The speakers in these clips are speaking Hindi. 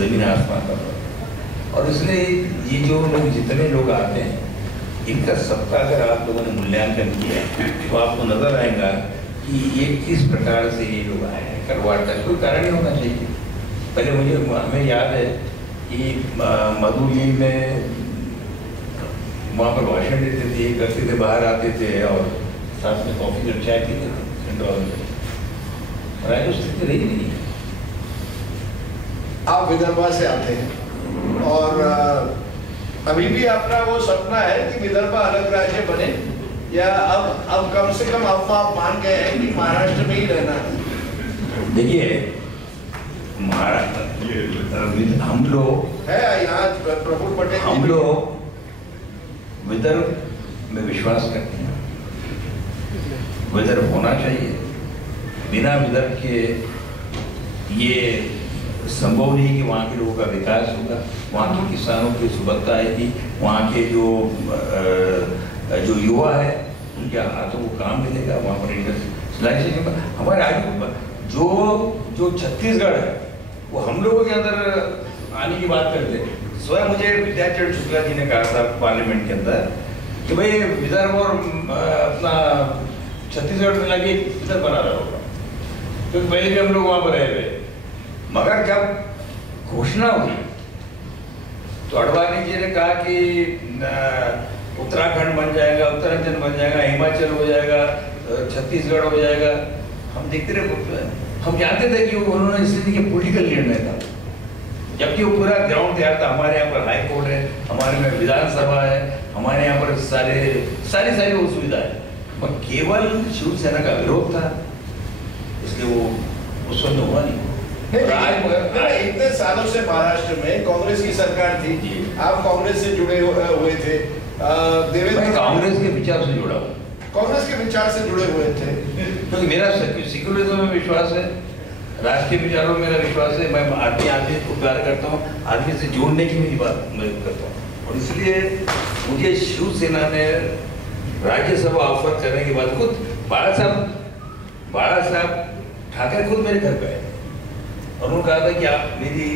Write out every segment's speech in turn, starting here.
जमीन आसमान का फर्क। और इसलिए ये जो लोग जितने लोग आते हैं इनका सबका अगर आप लोगों ने मूल्यांकन किया तो आपको नजर आएगा कि ये किस प्रकार से ये लोग आए हैं। करवाट का कोई कारण नहीं होना चाहिए। पहले हमें याद है कि मधु जी में वहाँ पर भाषण देते थे, करते थे, बाहर आते थे और साथ में कॉफी और चाय पीते थे सेंट्रल में। और आज स्थिति रही नहीं। आप विदर्भा से आते हैं और अभी भी अपना वो सपना है कि विदर्भ अलग राज्य बने, या अब कम से कम आप मान गए हैं कि महाराष्ट्र में ही रहना है? देखिए महाराष्ट्र हम लोग है यहाँ प्रफुल्ल पटेल, हम लोग विदर्भ में विश्वास करते हैं। विदर्भ होना चाहिए। बिना विदर्भ के ये संभव नहीं कि वहाँ के लोगों का विकास होगा, वहाँ के किसानों की सुबत्ता आएगी, वहाँ के जो युवा है उनके हाथों को काम मिलेगा, वहाँ पर इंडस्ट्रियलाइजेशन। हमारे आज जो छत्तीसगढ़ है वो हम लोगों के अंदर आने की बात करते हैं। स्वयं मुझे विद्याचरण शुक्ला जी ने कहा था पार्लियामेंट के अंदर कि भाई विदर्भ और अपना छत्तीसगढ़ मिला के विदर्भ बना रहा होगा, क्योंकि पहले भी हम लोग वहाँ पर रहे हुए। मगर जब घोषणा हुई तो अडवाणी जी ने कहा कि उत्तराखंड बन जाएगा, उत्तराखंड बन जाएगा, हिमाचल हो जाएगा, छत्तीसगढ़ हो जाएगा। हम देखते रहे, हम जानते थे कि उन्होंने इसलिए कि पॉलिटिकल निर्णय था, जबकि वो पूरा ग्राउंड तैयार था। हमारे यहाँ पर हाई कोर्ट है, हमारे में विधानसभा है, हमारे यहाँ पर सारी वो सुविधा है, पर केवल शिवसेना का विरोध था, इसलिए वो उस वक्त हुआ नहीं। इतने सालों से महाराष्ट्र में कांग्रेस की सरकार थी, आप कांग्रेस से जुड़े हुए थे। देवेंद्र कांग्रेस के विचार से जुड़ा हूँ, कांग्रेस के विचार से जुड़े हुए थे, क्योंकि मेरा सेक्युलरिज्म में विश्वास है, राष्ट्रीय विचारों में मेरा विश्वास है। मैं आदमी को प्यार करता हूँ, आदमी से जोड़ने की मेरी बात मैं करता हूँ। और इसलिए मुझे शिवसेना ने राज्यसभा ऑफर करने के बाद खुद बाला साहब ठाकरे खुद मेरे घर पे आए और उन्होंने कहा था कि आप मेरी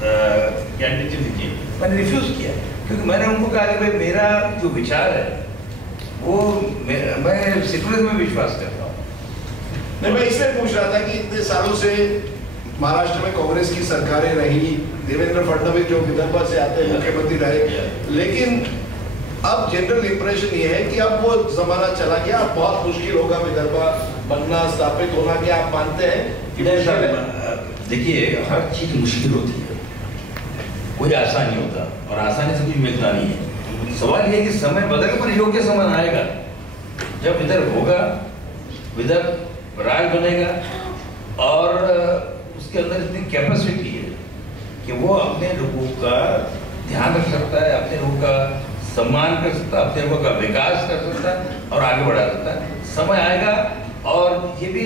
कैंडिडेट दीजिए। मैंने रिफ्यूज किया, क्योंकि मैंने उनको कहा कि भाई मेरा जो विचार है वो मैं सेक्युलरिज्म में विश्वास करता हूँ। नहीं, मैं इसलिए पूछ रहा था कि इतने सालों से महाराष्ट्र में कांग्रेस की सरकारें रही, देवेंद्र फडणवीस जो विदर्भ से आते हैं मुख्यमंत्री रहे, लेकिन अब जनरल इंप्रेशन ये है कि अब वो जमाना चला गया, अब बहुत मुश्किल होगा विदर्भ बनना, स्थापित होना। क्या आप मानते हैं कि देखिए हर चीज मुश्किल होती है, कोई आसान नहीं होता और आसानी से कुछ मिलता नहीं है। सवाल ये है कि समय बदलने पर योग्य समय आएगा जब विदर्भ होगा, विदर्भ राज बनेगा और उसके अंदर इतनी कैपेसिटी है कि वो अपने लोगों का ध्यान रख सकता है, अपने लोगों का सम्मान कर सकता है, अपने लोगों का विकास कर सकता है और आगे बढ़ा सकता है। समय आएगा और ये भी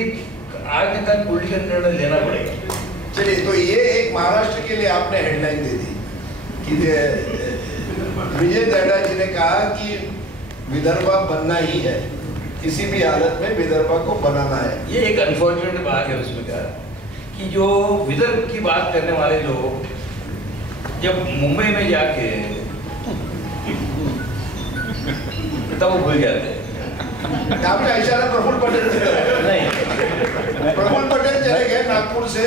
आगे तक पॉलिटिकल निर्णय लेना पड़ेगा। चलिए, तो ये एक महाराष्ट्र के लिए आपने हेडलाइन दे दी कि विजय दहड़ा जी ने कहा कि विदर्भा बनना ही है, किसी भी हालत में विदर्भा को बनाना है। ये एक अनफॉर्चुनेट बात है उसमें क्या कि जो विदर्भ की बात करने वाले लोग जब मुंबई में जाके तब वो भूल जाते हैं। आपका इशारा प्रफुल्ल पटेल से नहीं, प्रफुल्ल पटेल चले गए नागपुर से।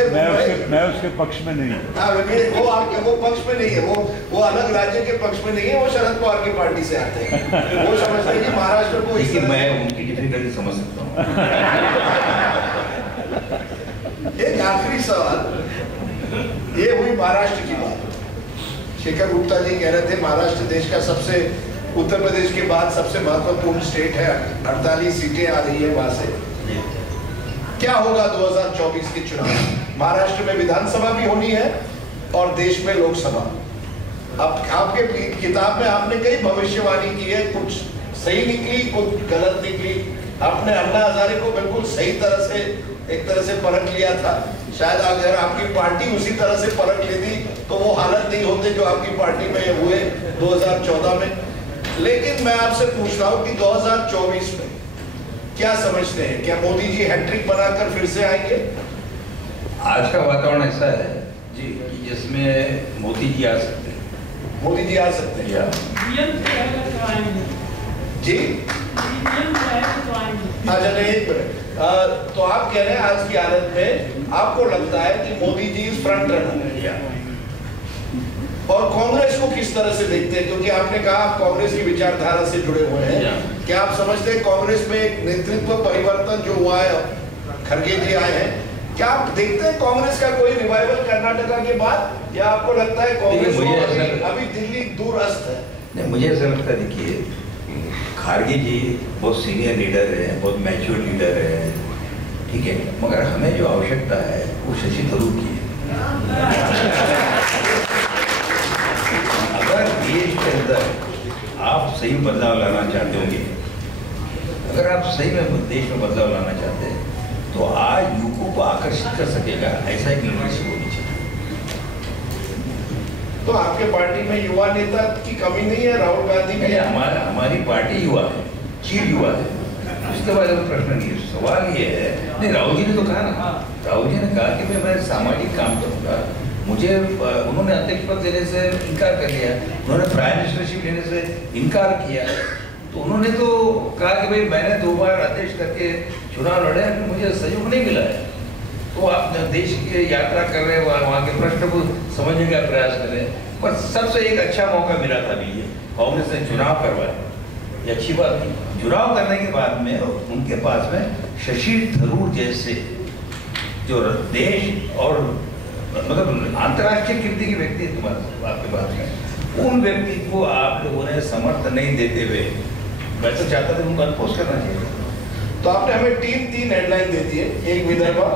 मैं उसके पक्ष में नहीं हूँ। हाँ, वो आपके वो पक्ष में नहीं है, वो अलग राज्य के पक्ष में नहीं है, वो शरद पवार की पार्टी से आते हैं। वो समझते हैं कि महाराष्ट्र को इस तरह मैं उनकी डिफिकल्टी समझ सकता हूँ। एक आखिरी सवाल, ये हुई महाराष्ट्र की बात। शेखर गुप्ता जी कह रहे थे महाराष्ट्र देश का सबसे, उत्तर प्रदेश के बाद सबसे महत्वपूर्ण स्टेट है, 48 सीटें आ रही है वहां से। क्या होगा 2024 के चुनाव? महाराष्ट्र में विधानसभा भी होनी है और देश में लोकसभा। अब आपके किताब में आपने कई भविष्यवाणी की है, कुछ सही निकली, कुछ गलत निकली। आपने अन्ना हजारे को बिल्कुल सही तरह से एक तरह से परख लिया था। शायद अगर आपकी पार्टी उसी तरह से परख लेती तो वो हालत नहीं होते जो आपकी पार्टी में हुए 2014 में। लेकिन मैं आपसे पूछ रहा हूँ कि 2024 में क्या समझते हैं? क्या मोदी जी हैट्रिक बनाकर फिर से आएंगे? आज का वातावरण ऐसा है जी कि जिसमें मोदी जी आ सकते हैं। मोदी जी आ सकते हैं या जी? अच्छा नहीं, एक मिनट। तो आप कह रहे हैं आज की हालत में आपको लगता है कि मोदी जी फ्रंट रनर है, और कांग्रेस को किस तरह से देखते हैं? क्योंकि आपने कहा आप कांग्रेस की विचारधारा से जुड़े हुए हैं, क्या आप समझते हैं कांग्रेस में एक नेतृत्व परिवर्तन जो हुआ है, खड़गे जी आए हैं, क्या आप देखते हैं कांग्रेस का कोई रिवाइवल कर्नाटका के बाद, या आपको लगता है कांग्रेस अभी दिल्ली दूरस्थ है? नहीं, मुझे ऐसा लगता है, देखिए खड़गे जी बहुत सीनियर लीडर है, बहुत मैच्योर लीडर है, ठीक है, मगर हमें जो आवश्यकता है वो शशि थरूर की है। अगर देश के अंदर आप सही बदलाव लाना चाहते होंगे, अगर आप सही में देश में बदलाव लाना चाहते हैं, तो आज युवकों को आकर्षित कर सकेगा ऐसा एक लीडरशिप होनी चाहिए। तो आपके पार्टी में युवा नेता की कमी नहीं है? राहुल गांधी भी हमारी पार्टी युवा है, चीर युवा है, उसके बारे में प्रश्न नहीं है। सवाल ये है, नहीं राहुल जी ने तो कहा ना, राहुल जी ने कहा कि मैं सामाजिक काम करूंगा। मुझे उन्होंने अध्यक्ष पद देने से इनकार कर लिया, उन्होंने प्राइम मिनिस्टरशिप लेने से इनकार किया, तो उन्होंने तो कहा कि भाई मैंने 2 बार अध्यक्ष करके चुनाव लड़े, मुझे सहयोग नहीं मिला है। तो आप देश की यात्रा कर रहे हैं, वहाँ के प्रश्न को समझने का प्रयास कर रहे हैं, पर सबसे एक अच्छा मौका मिला था अभी ये कांग्रेस ने चुनाव करवाया, ये अच्छी बात थी। चुनाव करने के बाद में उनके पास में शशि थरूर जैसे जो देश और मतलब अंतर्राष्ट्रीय कीर्ति के व्यक्ति तुम्हारे आपके पास में, उन व्यक्ति को आप लोगों ने समर्थन नहीं देते हुए, मैं तो चाहता था उनको अनपोस्ट करना चाहिए। तो आपने हमें तीन हेडलाइन दे दी है, एक विदर्भा,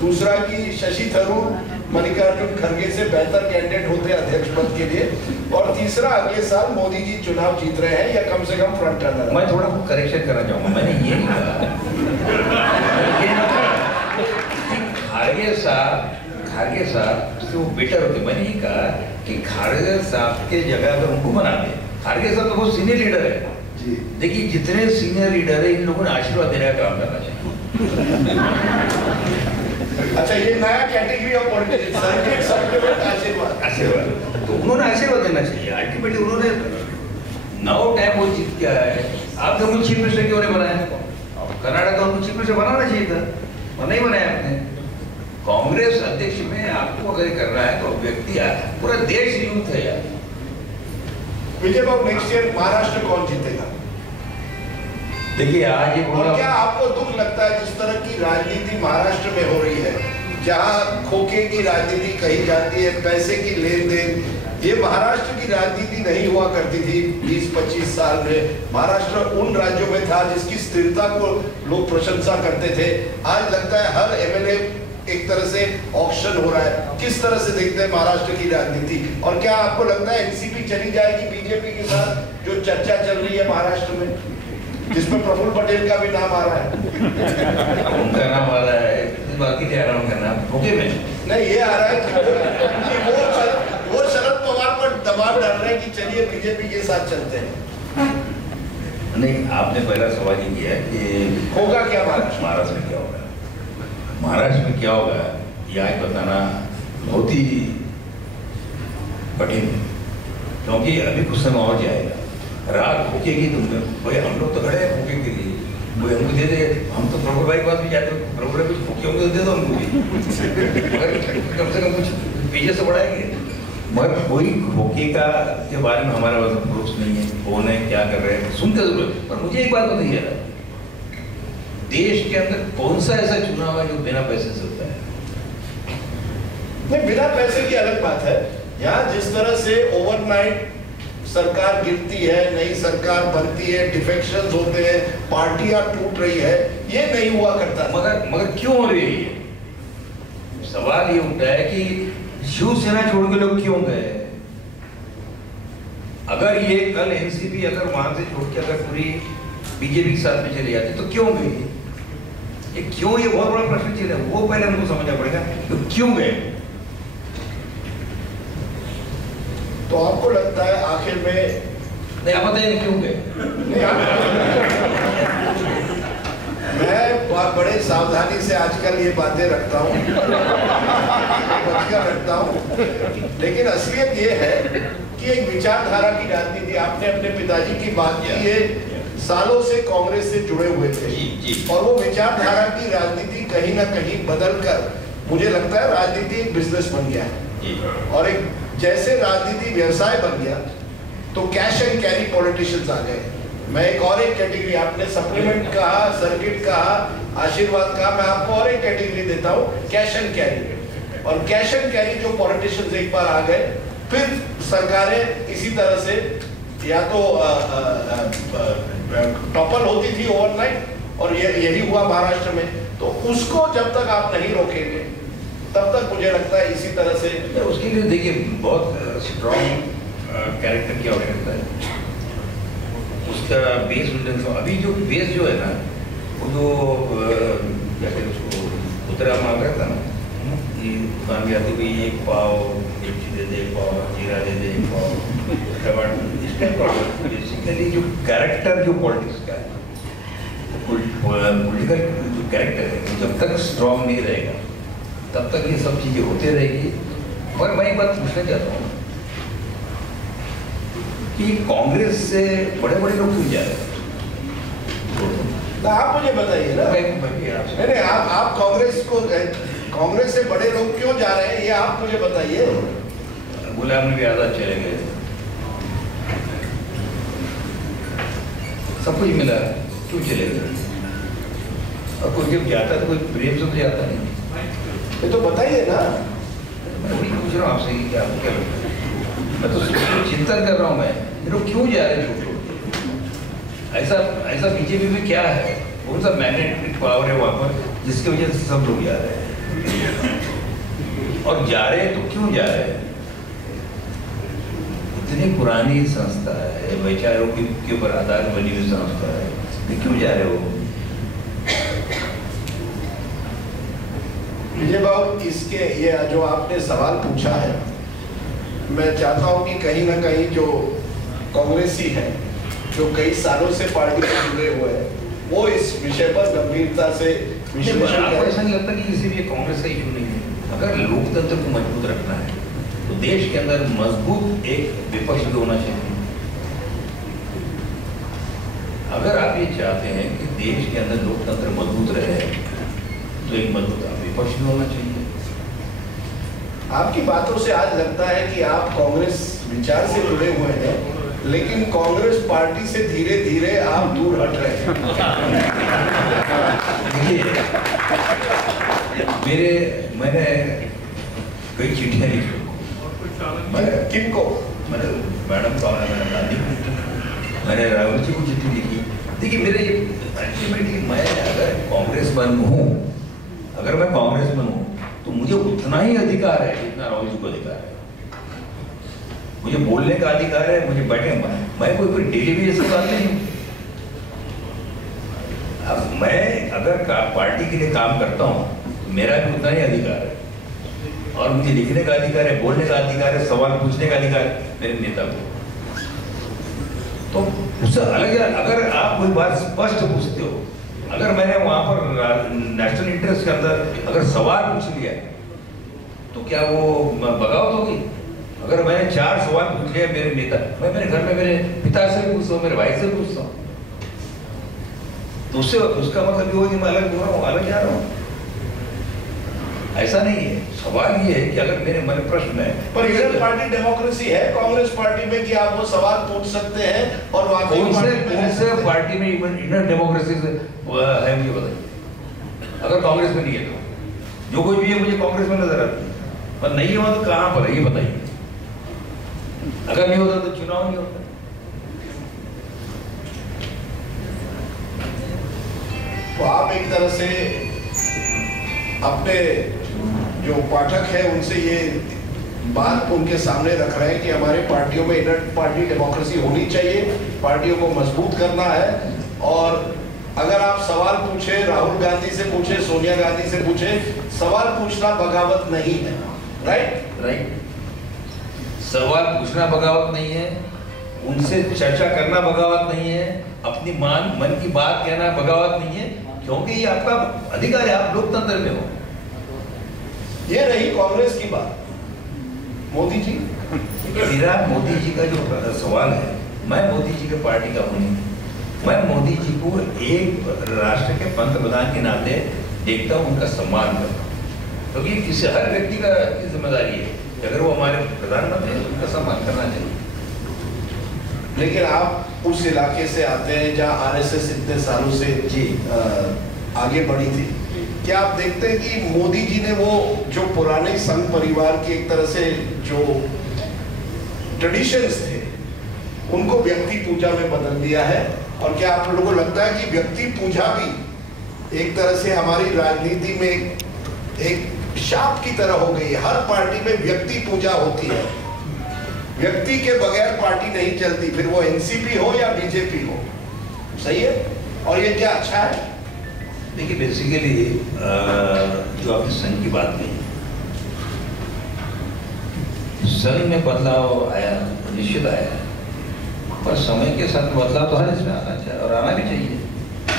दूसरा कि शशि थरूर मल्लिकार्जुन खड़गे से बेहतर कैंडिडेट होते अध्यक्ष पद के लिए, और तीसरा अगले साल मोदी जी चुनाव जीत रहे हैं या कम से कम फ्रंट रनर। मैं थोड़ा करेक्शन करना चाहूंगा, मैंने ये नहीं कहा खड़गे साहब से वो बेटर होते, मैंने ये कहा कि खड़गे साहब के जगह अगर उनको बना दे, खड़गे साहब तो बहुत सीनियर लीडर है। देखिए जितने सीनियर लीडर है, इन लोगों ने आशीर्वाद देने का काम करना चाहिए। अच्छा, ये नया कैटेगरी ऑफ पॉलिटिक्स, आशीर्वाद, तो उन्होंने आशीर्वाद देना चाहिए। अल्टीमेटली उन्होंने 9 टाइम वो जीत क्या है, आप लोगों चीफ मिनिस्टर क्यों नहीं बनाया? कर्नाटक उनको चीफ मिनिस्टर बनाना चाहिए था, और नहीं बनाया आपने। कांग्रेस अध्यक्ष में आपको अगर करना है तो व्यक्ति पूरा देश यूथ है यार। विजय बाबू, नेक्स्ट ईयर महाराष्ट्र कौन जीतेगा? देखिए आज ये और क्या आपको दुख लगता है जिस तरह की राजनीति महाराष्ट्र में हो रही है, जहां खोखे की राजनीति कही जाती है, पैसे की लेन देन, ये महाराष्ट्र की राजनीति नहीं हुआ करती थी 20-25 साल में। महाराष्ट्र उन राज्यों में था जिसकी स्थिरता को लोग प्रशंसा करते थे। आज लगता है हर एमएलए एक तरह से ऑक्शन हो रहा है। किस तरह से देखते हैं महाराष्ट्र की राजनीति, और क्या आपको लगता है एनसीपी चली जाएगी बीजेपी के साथ, जो चर्चा चल रही है महाराष्ट्र में, जिसमें प्रफुल्ल पटेल का भी नाम आ रहा है? उनका नाम आ रहा है, बाकी क्या नाम करना ओके में नहीं, ये आ रहा है कि वो शरद पवार पर दबाव डाल रहे हैं कि चलिए बीजेपी के साथ चलते हैं। नहीं, आपने पहला सवाल ये किया कि होगा क्या महाराष्ट्र में क्या होगा। महाराष्ट्र में क्या होगा ये आज बताना बहुत ही कठिन है, क्योंकि अभी कुछ समय और जाएगा। रात भूखेगी तुमने, भाई हम लोग तो खड़े हैं भूखे के लिए, वो हमको दे दे, हम तो प्रभु भाई के पास भी जाते हैं, प्रभु भाई कुछ भूखे होंगे तो दे दो हमको भी, मगर कम से कम कुछ पीछे से बढ़ाएंगे। मगर कोई भूखे का के बारे में हमारे पास प्रूफ नहीं है, कौन है क्या कर रहे हैं सुनते जरूर। पर मुझे एक बात बताइए, देश के अंदर कौन सा ऐसा चुनाव है जो बिना पैसे से होता है? नहीं, बिना पैसे की अलग बात है। यहाँ जिस तरह से ओवरनाइट सरकार गिरती है, नई सरकार बनती है, डिफेक्शंस होते हैं, पार्टियां टूट रही है, ये नहीं हुआ करता। मगर क्यों हो रही है? सवाल ये उठता है कि शिवसेना छोड़ के लोग क्यों गए? अगर ये कल एनसीपी अगर वहां से छोड़ के अगर पूरी बीजेपी के साथ में चली जाती तो क्यों गई? ये क्यों, ये बहुत बड़ा प्रश्न चल रहा है, वो पहले हमको समझना पड़ेगा तो क्यों गए। तो आपको लगता है आखिर में, नहीं आप बताइए क्यों गए? मैं बड़े सावधानी से आजकल ये बातें रखता हूँ, रखता हूँ। लेकिन असलियत ये है कि एक विचारधारा की राजनीति, आपने अपने पिताजी की बात की, ये सालों से कांग्रेस से जुड़े हुए थे और वो विचारधारा की राजनीति कहीं ना कहीं बदल कर मुझे लगता है राजनीति एक बिजनेस बन गया है। और एक जैसे राजनीति व्यवसाय बन गया तो कैश एंड कैरी पॉलिटिशियंस आ गए। मैं एक कैटेगरी, आपने सप्लीमेंट कहा, सर्किट कहा, आशीर्वाद कहा, मैं आपको और एक कैटेगरी देता हूँ, कैश एंड कैरी। और कैश एंड कैरी जो पॉलिटिशियंस एक बार आ गए, फिर सरकारें इसी तरह से या तो टॉपल होती थी ओवरनाइट, और यही हुआ महाराष्ट्र में। तो उसको जब तक आप नहीं रोकेंगे तब तक मुझे लगता है इसी तरह से। उसके लिए देखिए बहुत स्ट्रॉन्ग कैरेक्टर की आवश्यकता है, उसका बेस उन्नत। अभी जो बेस जो है ना, वो जो क्या कहते उसको उतरा मांग रहा था ना, कि दुकान भी आती भाई एक पाव मिर्ची दे दे, एक पाव जीरा दे दे, एक पाव टमाटर, इस टाइप का बेसिकली जो कैरेक्टर जो पॉलिटिक्स का है, पॉलिटिकल जो कैरेक्टर है, जब तक स्ट्रॉन्ग नहीं रहेगा तब तक ये सब चीजें होते रहेगी। और मैं एक बात पूछना चाहता हूँ कि कांग्रेस से बड़े बड़े लोग क्यों जा रहे हैं? आप मुझे बताइए ना। नहीं, आप कांग्रेस से बड़े लोग क्यों जा रहे हैं, ये आप मुझे बताइए। गुलाम नबी आजाद चले गए, सब कुछ मिला, क्यों चले गए? और कोई जब जाता है तो कोई प्रेम से तो जाता नहीं। ये तो बताइए ना। मैं वही पूछ रहा हूँ आपसे कि क्या क्या लगता है? मैं तो चिंतन कर रहा हूँ, मैं ये लोग क्यों जा रहे हैं? ऐसा बीजेपी में क्या है, कौन सा मैग्नेटिक पावर है वहाँ पर जिसकी वजह से सब लोग जा रहे हैं? और जा रहे हैं तो क्यों जा रहे हैं? इतनी पुरानी संस्था है, वैचारों के ऊपर आधार बनी हुई संस्था है, तो क्यों जा रहे हो? विजय बाबू, इसके ये जो आपने सवाल पूछा है, मैं चाहता हूं कि कहीं ना कहीं जो कांग्रेसी है, जो कई सालों से पार्टी से जुड़े हुए हैं, वो इस विषय पर गंभीरता से विश्लेषण करें। आपको ऐसा नहीं लगता कि इसीलिए कांग्रेस का इशू नहीं है? अगर लोकतंत्र को मजबूत रखना है तो देश के अंदर मजबूत एक विपक्ष भी होना चाहिए। अगर आप ये चाहते हैं कि देश के अंदर लोकतंत्र मजबूत रहे तो एक मजबूत विपक्ष भी होना चाहिए। आपकी बातों से आज लगता है कि आप कांग्रेस विचार से जुड़े हुए हैं, लेकिन कांग्रेस पार्टी से धीरे धीरे आप दूर हट रहे हैं। मैंने कई चिट्ठियां लिखी, किनको? मैडम गांधी, मैंने राहुल जी को चिट्ठी लिखी। देखिए मेरे ये अल्टीमेटली, मैं अगर कांग्रेसमैन हूँ, अगर मैं कांग्रेसमैन हूँ तो मुझे उतना ही अधिकार है जितना राहुल जी को अधिकार है। मुझे बोलने का अधिकार है, मुझे बैठे, मैं कोई डेलीवेशन बात नहीं हूँ। अब मैं अगर पार्टी के लिए काम करता हूँ, मेरा भी उतना ही अधिकार है, और मुझे लिखने का अधिकार है, बोलने का अधिकार है, सवाल पूछने का अधिकार है मेरे नेता को। तो उससे अलग, अगर आप कोई बात स्पष्ट पूछते हो, अगर मैंने वहां पर नेशनल इंटरेस्ट के अंदर अगर सवाल पूछ लिया तो क्या वो बगावत होगी? अगर मैंने 4 सवाल पूछ लिया मेरे नेता, मैं मेरे घर में मेरे पिता से भी पूछता हूँ, मेरे भाई से भी पूछता हूँ, तो उससे उसका मतलब ये हो कि मैं अलग हो रहा हूँ, अलग जा रहा हूँ? ऐसा नहीं है। सवाल ये है कि अगर मेरे मन प्रश्न है, पर इधर पार्टी डेमोक्रेसी है कांग्रेस पार्टी में कि आप वो सवाल पूछ सकते हैं, और कौन से पार्टी में इनर डेमोक्रेसी है मुझे बताइए। अगर कांग्रेस में नहीं है तो जो कोई भी है मुझे कांग्रेस में नजर आती है, पर नहीं होता तो कहाँ पर है ये बताइए। अगर नहीं होता तो चुनाव नहीं होता। तो आप एक तरह से अपने जो पाठक है उनसे ये बात उनके सामने रख रहे हैं कि हमारे पार्टियों में इनर पार्टी डेमोक्रेसी होनी चाहिए, पार्टियों को मजबूत करना है। और अगर आप सवाल पूछे, राहुल गांधी से पूछे, सोनिया गांधी से पूछे, सवाल पूछना बगावत नहीं है। राइट। सवाल पूछना बगावत नहीं है, उनसे चर्चा करना बगावत नहीं है, अपनी मन की बात कहना बगावत नहीं है, क्योंकि ये आपका अधिकार है, आप लोकतंत्र में हो। ये रही कांग्रेस की बात। मोदी जी, मेरा मोदी जी का जो सवाल है, मैं मोदी जी के पार्टी का हूँ, मैं मोदी जी को एक राष्ट्र के पंतप्रधान के नाते देखता हूँ, उनका सम्मान करता हूँ, क्योंकि तो किसी हर व्यक्ति का जिम्मेदारी है, अगर वो हमारे प्रधानमंत्री हैं उनका सम्मान करना चाहिए। लेकिन आप उस इलाके से आते हैं जहां आरएसएस इतने सालों से जी आगे बढ़ी थी, क्या आप देखते हैं कि मोदी जी ने वो जो पुराने संघ परिवार की एक तरह से जो ट्रेडिशंस थे उनको व्यक्ति पूजा में बदल दिया है? और क्या आप लोगों को लगता है कि व्यक्ति पूजा भी एक तरह से हमारी राजनीति में एक शाप की तरह हो गई है? हर पार्टी में व्यक्ति पूजा होती है, व्यक्ति के बगैर पार्टी नहीं चलती, फिर वो एनसीपी हो या बीजेपी हो। सही है? और ये क्या अच्छा है? देखिए, बेसिकली जो आपने संघ की बात की, संघ में बदलाव आया, निश्चित आया, पर समय के साथ बदलाव तो हर इसमें आना चाहिए और आना भी चाहिए।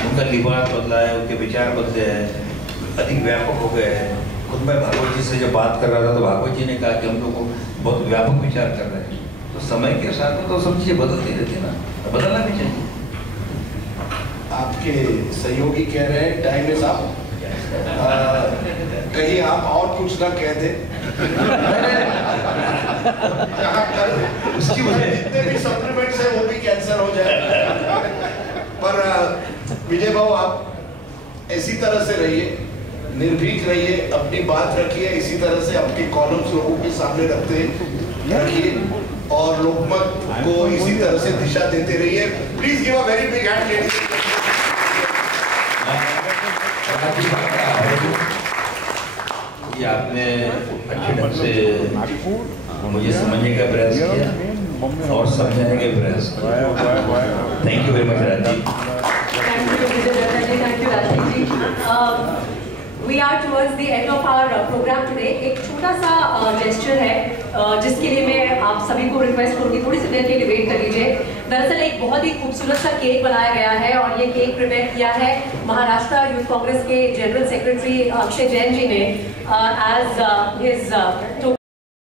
उनका लिबास बदला है, उनके विचार बदले हैं, अधिक व्यापक हो गए हैं। खुद मैं भागवत जी से जब बात कर रहा था तो भागवत जी ने कहा कि हम लोग को बहुत व्यापक विचार कर रहे हैं। तो समय के साथ तो सब चीज़ें बदलती रहती है ना, बदलना भी चाहिए। आपके सहयोगी कह रहे हैं टाइम इज अप, कहीं आप और कुछ ना कह दें। उसकी वजह जितने भी सप्लीमेंट्स हैं वो भी कैंसर हो जाए। पर विजय भाऊ, आप इसी तरह से रहिए, निर्भीक रहिए, अपनी बात रखिए, इसी तरह से अपनी कॉलम्स लोगों के सामने रखते रखिए और लोकमत को इसी तरह से दिशा देते रहिए। Please give a very big hand ladies. ये आपने अच्छे ढंग से मुझे समझने का प्रयास किया और समझाने का प्रयास किया। Thank you very much Rajiv. Thank you, Rajiv ji. We are towards the end of our program today. एक छोटा सा gesture है जिसके लिए मैं आप सभी को रिक्वेस्ट करूँगी थोड़ी सी देर के लिए वेट कर लीजिए। दरअसल एक बहुत ही खूबसूरत सा केक बनाया गया है और ये केक प्रिपेयर किया है महाराष्ट्र यूथ कांग्रेस के जनरल सेक्रेटरी अक्षय जैन जी ने एज हिज